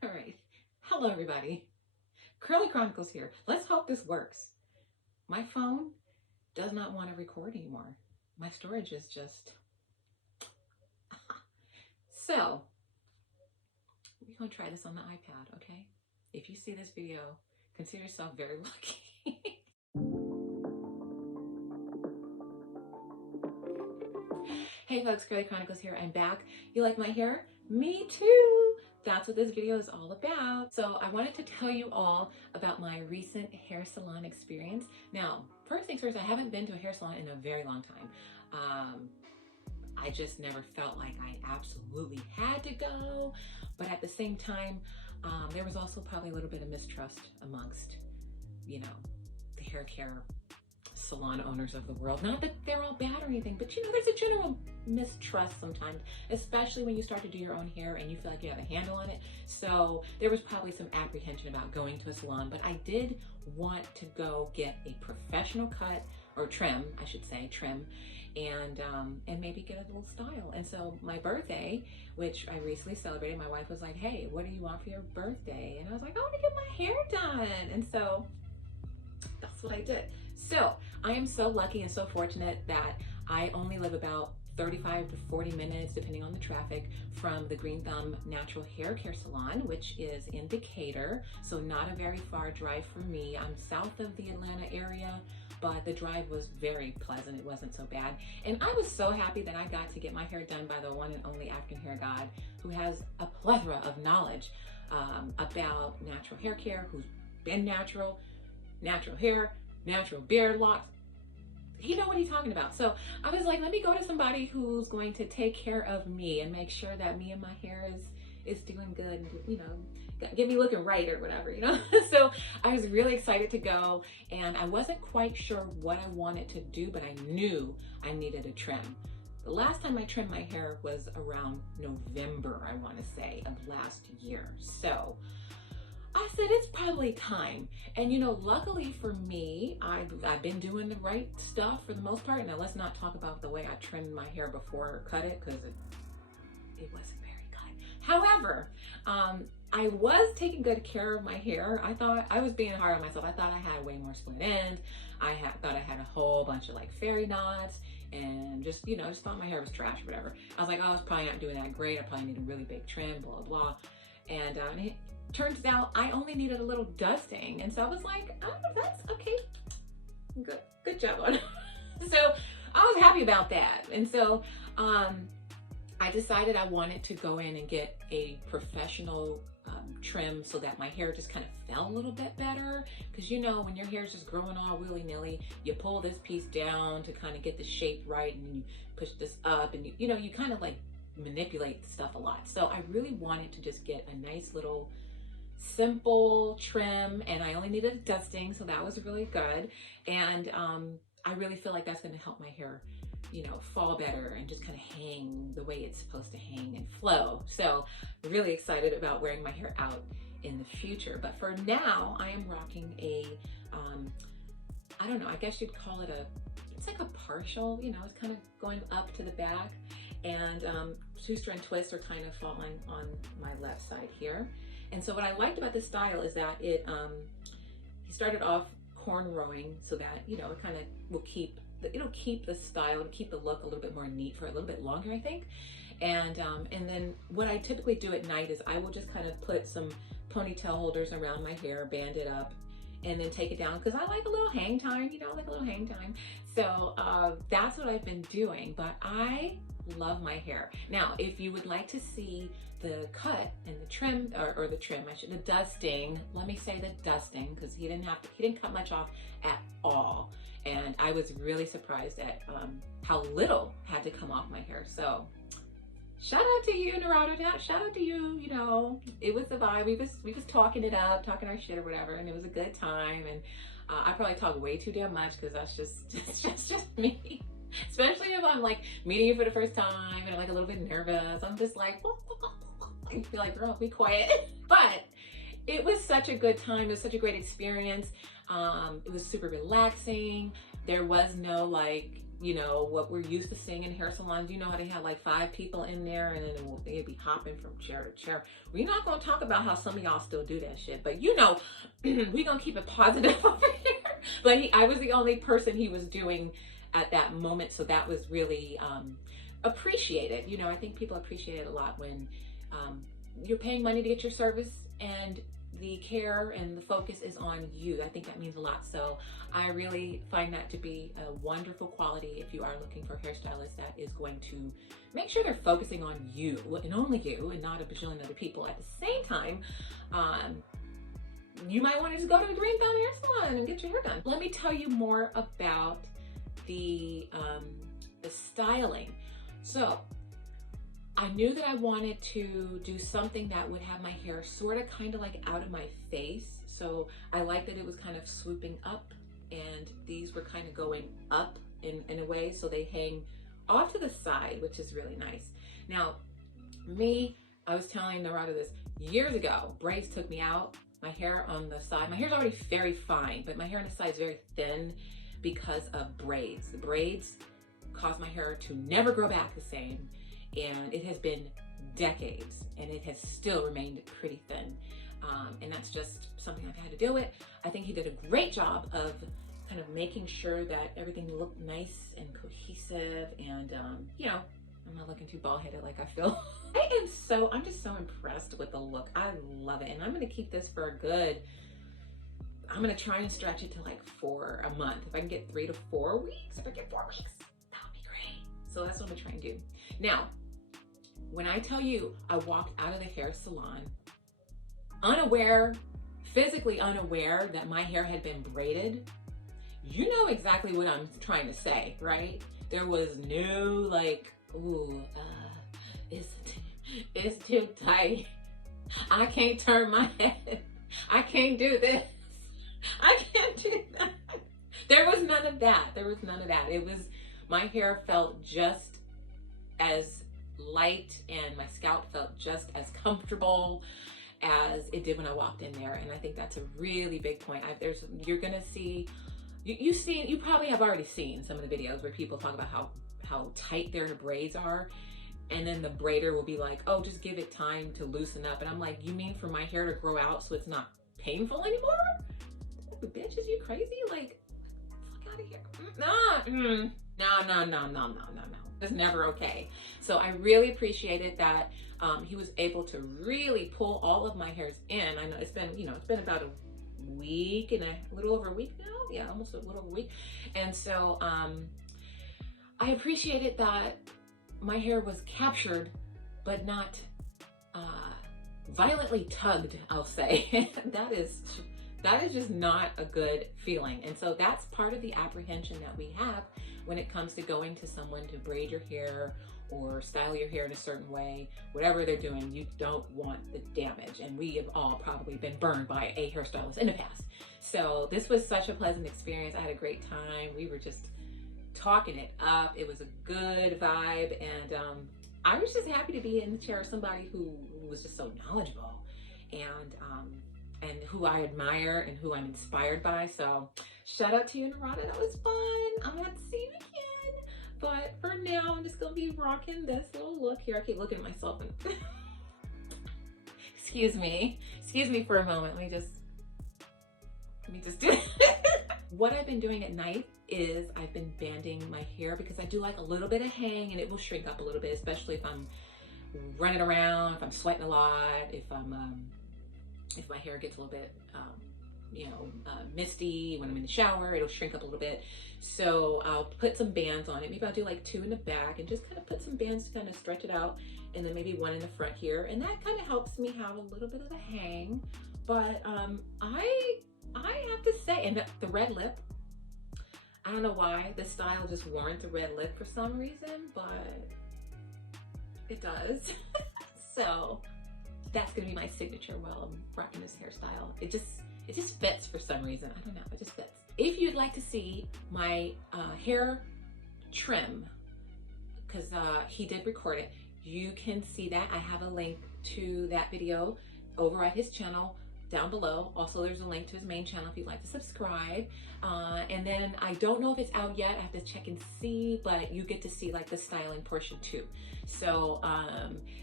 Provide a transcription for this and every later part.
All right. Hello, everybody. Curly Chronicles here. Let's hope this works. My phone does not want to record anymore. My storage is just... So, we're going to try this on the iPad, okay? If you see this video, consider yourself very lucky. Hey folks, Curly Chronicles here. I'm back. You like my hair? Me too! That's what this video is all about. So I wanted to tell you all about my recent hair salon experience. Now, first things first, I haven't been to a hair salon in a very long time. I just never felt like I absolutely had to go. But at the same time, there was also probably a little bit of mistrust amongst, the hair care salon owners of the world. Not that they're all bad or anything, but there's a general mistrust sometimes, especially when you start to do your own hair and you feel like you have a handle on it. So there was probably some apprehension about going to a salon, but I did want to go get a professional cut, or trim, I should say, and maybe get a little style. And so my birthday, which I recently celebrated, my wife was like, hey, what do you want for your birthday? And I was like, I want to get my hair done. And so that's what I did. So I am so lucky and so fortunate that I only live about 35 to 40 minutes, depending on the traffic, from the Griyn Natural Hair Care Salon, which is in Decatur. So not a very far drive for me. I'm south of the Atlanta area, but the drive was very pleasant. It wasn't so bad. And I was so happy that I got to get my hair done by the one and only African hair god who has a plethora of knowledge about natural hair care, who's been natural hair, natural beard locks. He know what he's talking about. So I was like, let me go to somebody who's going to take care of me and make sure that me and my hair is doing good, get me looking right or whatever, So I was really excited to go, and I wasn't quite sure what I wanted to do, but I knew I needed a trim. The last time I trimmed my hair was around November, I want to say, of last year. So I said, it's probably time. And luckily for me, I've been doing the right stuff for the most part. Now let's not talk about the way I trimmed my hair before I cut it, because it wasn't very good. However, I was taking good care of my hair. I thought I was being hard on myself. I thought I had way more split ends. Thought I had a whole bunch of like fairy knots, and just thought my hair was trash or whatever. I was like, oh, it's probably not doing that great. I probably need a really big trim, blah, blah. And it turns out I only needed a little dusting. And so I was like, oh, that's okay. Good job on it. So I was happy about that. And so I decided I wanted to go in and get a professional trim so that my hair just kind of fell a little bit better. Because when your hair is just growing all willy-nilly, you pull this piece down to kind of get the shape right, and then you push this up, and you kind of like manipulate stuff a lot. So I really wanted to just get a nice little simple trim, and I only needed a dusting, so that was really good. And I really feel like that's going to help my hair fall better and just kind of hang the way it's supposed to hang and flow. So really excited about wearing my hair out in the future. But for now, I am rocking a I don't know, I guess you'd call it it's like a partial, it's kind of going up to the back, and two-strand twists are kind of falling on my left side here. And so what I liked about this style is that he started off cornrowing so that, it kind of will it'll keep the style and keep the look a little bit more neat for a little bit longer, I think. And then what I typically do at night is I will just kind of put some ponytail holders around my hair, band it up, and then take it down, because I like a little hang time, like a little hang time. So that's what I've been doing, but I love my hair. Now, if you would like to see the cut and the trim, or the dusting, let me say the dusting, because he didn't cut much off at all. And I was really surprised at how little had to come off my hair. So shout out to you, Narado. Shout out to you. It was the vibe. We was talking it up, talking our shit or whatever, and it was a good time. And I probably talk way too damn much, because that's just me. Especially if I'm like meeting you for the first time and I'm like a little bit nervous. I'm just like, I feel like, girl, be quiet. But it was such a good time. It was such a great experience. It was super relaxing. There was no like you know, what we're used to seeing in hair salons. You know how they have like 5 people in there and then they'd be hopping from chair to chair. We're not going to talk about how some of y'all still do that shit, but you know, we're going to keep it positive over here. But I was the only person he was doing at that moment. So that was really appreciated. You know, I think people appreciate it a lot when you're paying money to get your service and the care and the focus is on you. I think that means a lot. So I really find that to be a wonderful quality if you are looking for a hairstylist that is going to make sure they're focusing on you and only you and not a bajillion other people. At the same time, you might want to just go to the Griyn Hair Salon and get your hair done. Let me tell you more about the styling. So I knew that I wanted to do something that would have my hair sort of kind of like out of my face. So I liked that it was kind of swooping up and these were kind of going up in a way. So they hang off to the side, which is really nice. Now, I was telling Narada this years ago, braids took me out. My hair on the side, my hair's already very fine, but my hair on the side is very thin because of braids. The braids cause my hair to never grow back the same. And it has been decades and it has still remained pretty thin. And that's just something I've had to deal with. I think he did a great job of kind of making sure that everything looked nice and cohesive and, you know, I'm not looking too bald-headed like I feel. I'm just so impressed with the look. I love it. And I'm going to keep this for I'm going to try and stretch it to like for a month. If I can get 3 to 4 weeks, if I get 4 weeks, that would be great. So that's what I'm going to try and do. Now, when I tell you I walked out of the hair salon unaware, physically unaware that my hair had been braided, you know exactly what I'm trying to say, right? There was no like, ooh, it's too tight. I can't turn my head. I can't do this. I can't do that. There was none of that. There was none of that. It was, my hair felt just as light and my scalp felt just as comfortable as it did when I walked in there. And I think that's a really big point. You're gonna see, you probably have already seen some of the videos where people talk about how tight their braids are. And then the braider will be like, oh, just give it time to loosen up. And I'm like, you mean for my hair to grow out so it's not painful anymore? Bitch, is you crazy? Like, fuck out of here. No. It's never okay. So I really appreciated that he was able to really pull all of my hairs in. I know it's been about a week and a little over a week now. Yeah, almost a little over a week. And so I appreciated that my hair was captured, but not violently tugged, I'll say. That is just not a good feeling. And so that's part of the apprehension that we have when it comes to going to someone to braid your hair or style your hair in a certain way. Whatever they're doing, you don't want the damage. And we have all probably been burned by a hairstylist in the past. So this was such a pleasant experience. I had a great time. We were just talking it up. It was a good vibe. And I was just happy to be in the chair of somebody who was just so knowledgeable and who I admire and who I'm inspired by. So shout out to you, Narada. That was fun. I'm gonna have to see you again. But for now, I'm just gonna be rocking this little look here. I keep looking at myself and excuse me for a moment. Let me just do it. What I've been doing at night is I've been banding my hair because I do like a little bit of hang and it will shrink up a little bit, especially if I'm running around, if I'm sweating a lot, if my hair gets a little bit, misty when I'm in the shower, it'll shrink up a little bit. So I'll put some bands on it. Maybe I'll do like 2 in the back and just kind of put some bands to kind of stretch it out, and then maybe 1 in the front here. And that kind of helps me have a little bit of a hang. But I have to say, and the red lip, I don't know why this style just warrants a red lip for some reason, but it does. So that's gonna be my signature while I'm rocking this hairstyle. It just fits for some reason. I don't know, it just fits. If you'd like to see my hair trim, because he did record it, you can see that. I have a link to that video over at his channel down below. Also, there's a link to his main channel if you'd like to subscribe. And then I don't know if it's out yet. I have to check and see, but you get to see like the styling portion too. So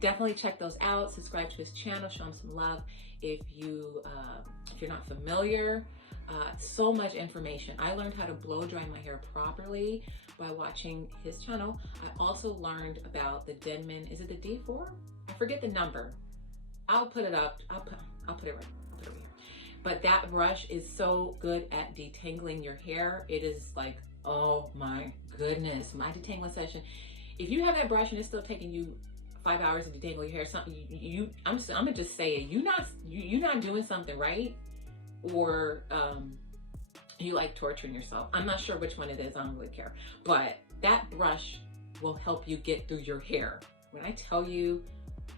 definitely check those out. Subscribe to his channel. Show him some love. If you're not familiar, so much information. I learned how to blow dry my hair properly by watching his channel. I also learned about the Denman. Is it the D4? I forget the number. I'll put it up. I'll put it right. I'll put it right here. But that brush is so good at detangling your hair. It is like, oh my goodness, my detangling session. If you have that brush and it's still taking you 5 hours to detangle your hair, something I'm gonna just say it. You're not doing something right, or you like torturing yourself. I'm not sure which one it is. I don't really care. But that brush will help you get through your hair. When I tell you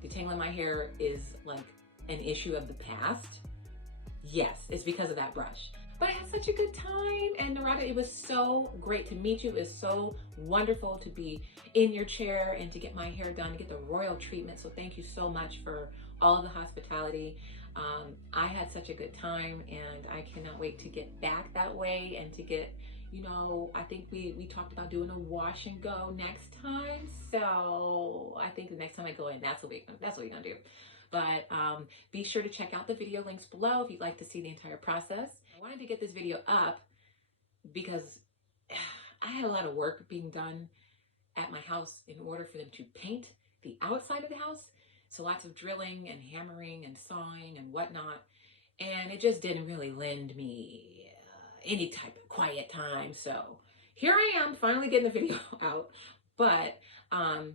detangling my hair is like an issue of the past, yes, it's because of that brush. But I had such a good time. And Narada, it was so great to meet you. It's so wonderful to be in your chair and to get my hair done, to get the royal treatment. So thank you so much for all of the hospitality. I had such a good time, and I cannot wait to get back that way and to get, you know, I think we talked about doing a wash and go next time. So I think the next time I go in, that's what we're gonna do. But be sure to check out the video links below if you'd like to see the entire process. I wanted to get this video up because I had a lot of work being done at my house in order for them to paint the outside of the house. So lots of drilling and hammering and sawing and whatnot. And it just didn't really lend me any type of quiet time. So here I am finally getting the video out. But I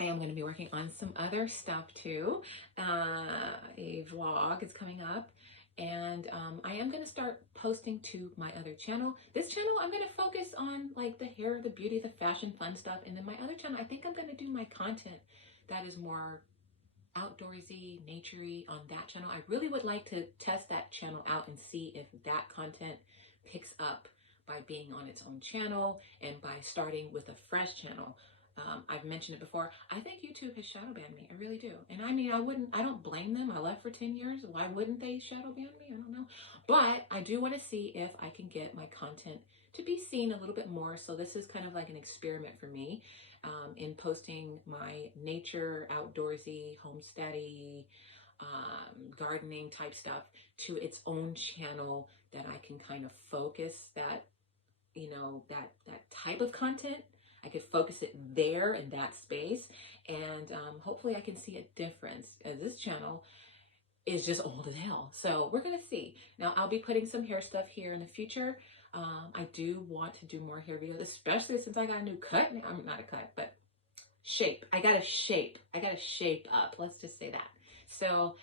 am going to be working on some other stuff too. A vlog is coming up. And I am going to start posting to my other channel. This channel, I'm going to focus on like the hair, the beauty, the fashion, fun stuff. And then my other channel, I think I'm going to do my content that is more outdoorsy, naturey on that channel. I really would like to test that channel out and see if that content picks up by being on its own channel and by starting with a fresh channel. I've mentioned it before. I think YouTube has shadow banned me. I really do. And I mean, I don't blame them. I left for 10 years. Why wouldn't they shadow ban me? I don't know. But I do want to see if I can get my content to be seen a little bit more. So this is kind of like an experiment for me in posting my nature, outdoorsy, homesteady, gardening type stuff to its own channel, that I can kind of focus that, you know, that type of content. I could focus it there in that space, and hopefully I can see a difference, as this channel is just old as hell. So we're gonna see. Now I'll be putting some hair stuff here in the future. I do want to do more hair videos, especially since I got a new cut. I'm not a cut, but shape. I gotta shape up. Let's just say that. So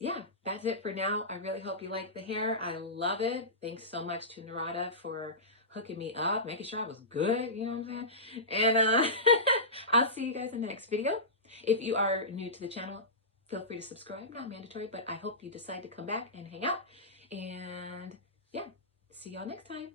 yeah, that's it for now. I really hope you like the hair. I love it. Thanks so much to Narada for hooking me up, making sure I was good, you know what I'm saying? And I'll see you guys in the next video. If you are new to the channel, feel free to subscribe. Not mandatory, but I hope you decide to come back and hang out. And yeah, see y'all next time.